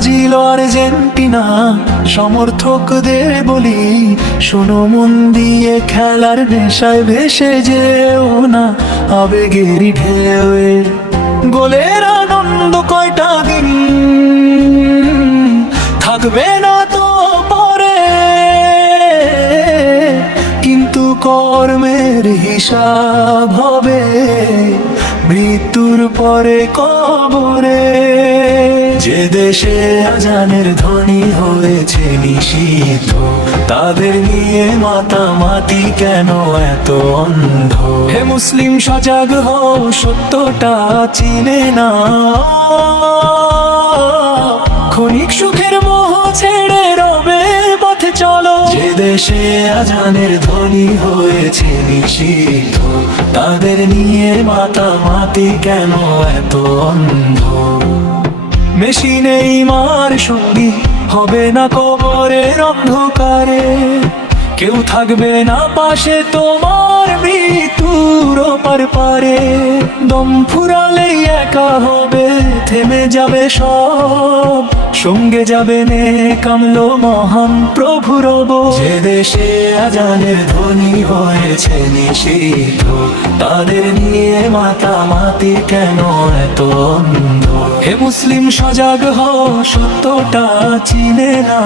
Brazil Argentina সমর্থকদের বলি, শোনো মন দিয়ে, খেলার নেশায় ভেসে যেও না আবেগেরই ঢেউয়ে। গোলের আনন্দ কয়টা দিন থাকবে না তো পরে, কিন্তু কর্মের হিসাব হবে মৃত্যুর পরে কবরে। যে দেশে আজানের ধ্বনি হয়েছে নিষিদ্ধ, তাদের নিয়ে মাতামাতি কেন এত অন্ধ? হে মুসলিম সজাগ হও, সত্যটা চিনে না, ক্ষণিক সুখের মোহ ছেড়ে রবের পথে চলো। যে দেশে আজানের ধ্বনি হয়েছে নিষিদ্ধ, তাদের নিয়ে মাতামাতি কেন এত অন্ধ? মেসি নেইমার সঙ্গী হবে না কবরের অন্ধকারে, কেউ থাকবে না পাশে তোমার মৃত্যুর ওপার পারে। দম ফুরালেই একা হবে, থেমে যাবে সব, সঙ্গে যাবে নে কামলো মহান প্রভু রব। যে দেশে আজানের ধ্বনি হয়েছে নিষিদ্ধ, তাদের নিয়ে মাতামাতি কেন এত অন্ধ? হে মুসলিম সজাগ হও, সত্যটা চিনে না,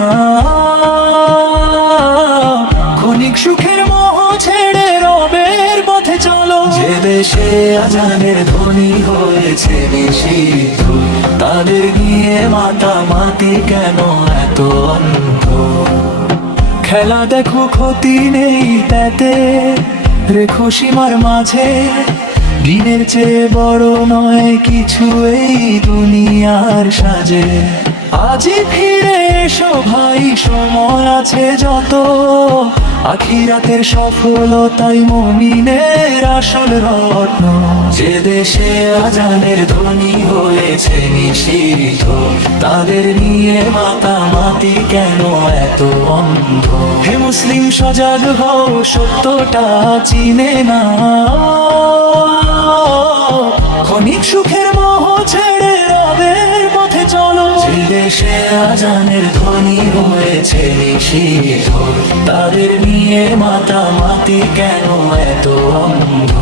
ক্ষণিক সুখের মোহ ছেড়ে রবের পথে চলো। যে দেশে আজানের ধ্বনি হয়েছে নিষিদ্ধ, তাদের নিয়ে মাতামাতি কেন এত অন্ধ? খেলা দেখো ক্ষতি নেই তাতে, রেখো সীমার মাঝে, দিনের চেয়ে বড় নয় কিছু এই দুনিয়ার সাজে। আজই ফিরে এসো ভাই, সময় আছে যত, আখিরাতের সফলতাই মুমিনের আসল রত্ন। যে দেশে আজানের ধ্বনি হয়েছে নিষিদ্ধ, তাদের নিয়ে মাতামাতি কেন এত অন্ধ? হে মুসলিম সজাগ হও, সত্যটা চিনে না, ক্ষণিক সুখের মোহ ছেড়ে রবের পথে চলো। যে দেশে আজানের ধ্বনি হয়েছে নিষিদ্ধ, তাদের নিয়ে মাতামাতি কেন এত অন্ধ?